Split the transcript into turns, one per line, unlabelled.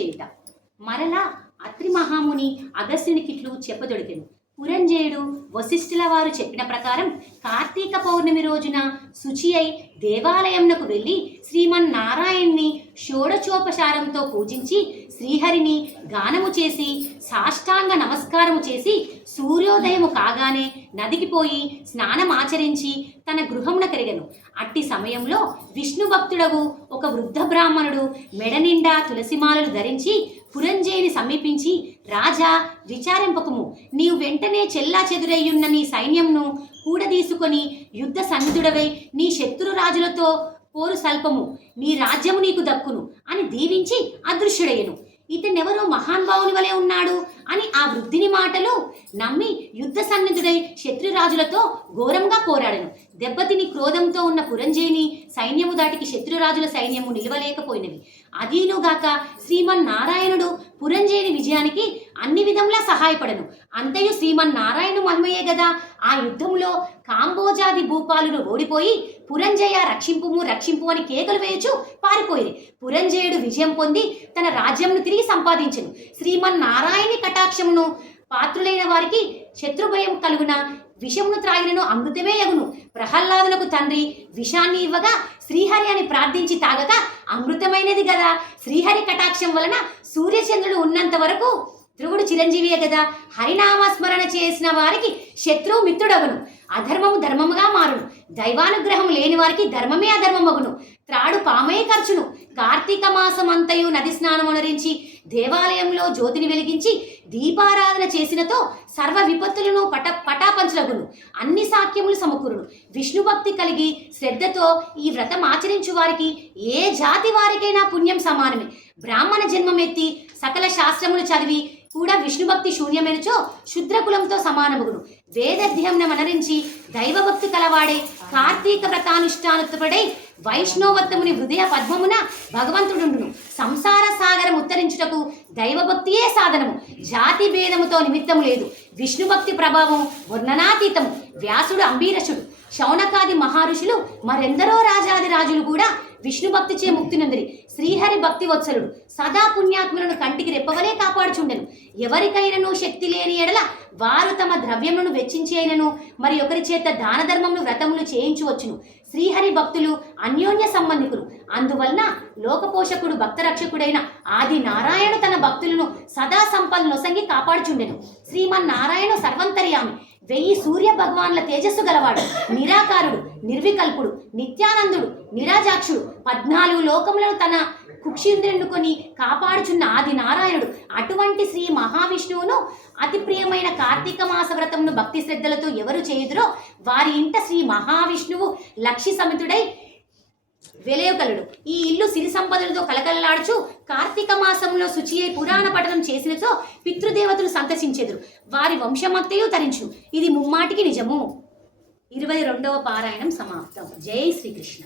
చేయుట. మరలా అత్రి మహాముని అగస్త్యునికిట్లు చెప్పదొడికెను. పురంజేయుడు వశిష్ఠుల వారు చెప్పిన ప్రకారం కార్తీక పౌర్ణమి రోజున శుచి అయి దేవాలయంనకు వెళ్ళి శ్రీమన్నారాయణ్ణి షోడచోపచారంతో పూజించి శ్రీహరిని గానము చేసి సాష్టాంగ నమస్కారము చేసి సూర్యోదయము కాగానే నదికి పోయి స్నానమాచరించి తన గృహమున కరిగను అట్టి సమయంలో విష్ణు భక్తుడగు ఒక వృద్ధ బ్రాహ్మణుడు మెడ నిండా తులసిమాలలు ధరించి పురంజేయుని సమీపించి రాజా విచారింపకము. నీవు వెంటనే చెల్లా చెదురయ్యున్న నీ సైన్యంను కూడదీసుకొని యుద్ధ సన్నిధుడవై నీ శత్రు రాజులతో పోరు సల్పము. నీ రాజ్యము నీకు దక్కును అని దీవించి అదృశ్యుడయ్యను. ఇతనెవరో మహానుభావుని వలె ఉన్నాడు అని ఆ వృద్ధిని మాటలు నమ్మి యుద్ధ సన్నిధుడై శత్రురాజులతో ఘోరంగా పోరాడను. దెబ్బతిని క్రోధంతో ఉన్న పురంజేని సైన్యము దాటికి శత్రురాజుల సైన్యము నిలవలేకపోయినవి. అదీనుగాక శ్రీమన్నారాయణుడు పురంజేని విజయానికి అన్ని విధంలా సహాయపడను. అంతయు శ్రీమన్ నారాయణు మహిమయే గదా. ఆ యుద్ధంలో కాంబోజాది భూపాలును ఓడిపోయి పురంజయ రక్షింపుము రక్షింపు అని కేకలు వేయచు పారిపోయి పురంజయుడు విజయం పొంది తన రాజ్యంను తిరిగి సంపాదించుడు శ్రీమన్ నారాయణి కటాక్షమును పాత్రులైన వారికి శత్రుభయం కలుగున. విషమును త్రాగినను అమృతమే ఎగును. ప్రహ్లాదులకు తండ్రి విషాన్ని ఇవ్వగా శ్రీహరి అని ప్రార్థించి తాగగా అమృతమైనది కదా శ్రీహరి కటాక్షం వలన సూర్యచంద్రుడు ఉన్నంత వరకు ధ్రువుడు చిరంజీవియే కదా హరినామస్మరణ చేసిన వారికి శత్రువు మిత్రుడగును. అధర్మము ధర్మముగా మారును. దైవానుగ్రహం లేని వారికి ధర్మమే అధర్మమగును. త్రాడు పామే ఖర్చును. కార్తీక మాసమంతయు నది నది స్నానమునరించి దేవాలయంలో జ్యోతిని వెలిగించి దీపారాధన చేసినతో సర్వ విపత్తులను పట పటాపంచులగును అన్ని సాక్యములు సమకూరును. విష్ణు భక్తి కలిగి శ్రద్ధతో ఈ వ్రతం ఆచరించు వారికి ఏ జాతి వారికైనా పుణ్యం సమానమే. బ్రాహ్మణ జన్మమెత్తి సకల శాస్త్రములు చదివి కూడా విష్ణుభక్తి శూన్యమైనచో శుద్రకులంతో సమానముగును. వేదధ్యంన మనరించి దైవభక్తి కలవాడే కార్తీక వ్రతానుష్ఠానుపడై వైష్ణవత్వముని హృదయ పద్మమున భగవంతుడుండును. సంసార సాగరం ఉత్తరించుటకు దైవభక్తియే సాధనము. జాతి భేదముతో నిమిత్తము లేదు. విష్ణుభక్తి ప్రభావం వర్ణనాతీతము. వ్యాసుడు అంబీరసుడు. శౌనకాది మహర్షులు మరెందరో రాజాది రాజులు కూడా విష్ణు భక్తిచే ముక్తినందరి. శ్రీహరి భక్తి వత్సలుడు. సదా పుణ్యాత్ములను కంటికి రెప్పవలే కాపాడుచుండెను. ఎవరికైనను శక్తి లేని ఎడల వారు తమ ద్రవ్యములను వెచ్చించి మరి ఒకరి చేత దాన ధర్మములు వ్రతములు చేయించవచ్చును శ్రీహరి భక్తులు అన్యోన్య సంబంధికులు. అందువలన లోకపోషకుడు భక్తరక్షకుడైన ఆది నారాయణ తన భక్తులను సదా సంపదను నొసంగి కాపాడుచుండెను. శ్రీమన్నారాయణ సర్వంతర్యామి. వెయ్యి సూర్య భగవాన్ల తేజస్సు గలవాడు నిరాకారుడు నిర్వికల్పుడు నిత్యానందుడు నిరాజాక్షుడు. పద్నాలుగు లోకములను తన కుక్షింద్రుకొని కాపాడుచున్న ఆది నారాయణుడు అటువంటి శ్రీ మహావిష్ణువును అతి ప్రియమైన కార్తీక మాస వ్రతమును భక్తి శ్రద్ధలతో ఎవరు చేయుదురో వారి ఇంట శ్రీ మహావిష్ణువు లక్షి సమితుడై వెలయగలడు. ఈ ఇల్లు సిరి సంపదలతో కలకలలాడుచు కార్తీక మాసంలో శుచి అయి పురాణ పఠనం చేసినచో పితృదేవతలు సంతసించెదురు. వారి వంశమత్తయు తరించు. ఇది ముమ్మాటికి నిజము. ఇరవై రెండవ పారాయణం సమాప్తం. జై శ్రీకృష్ణ.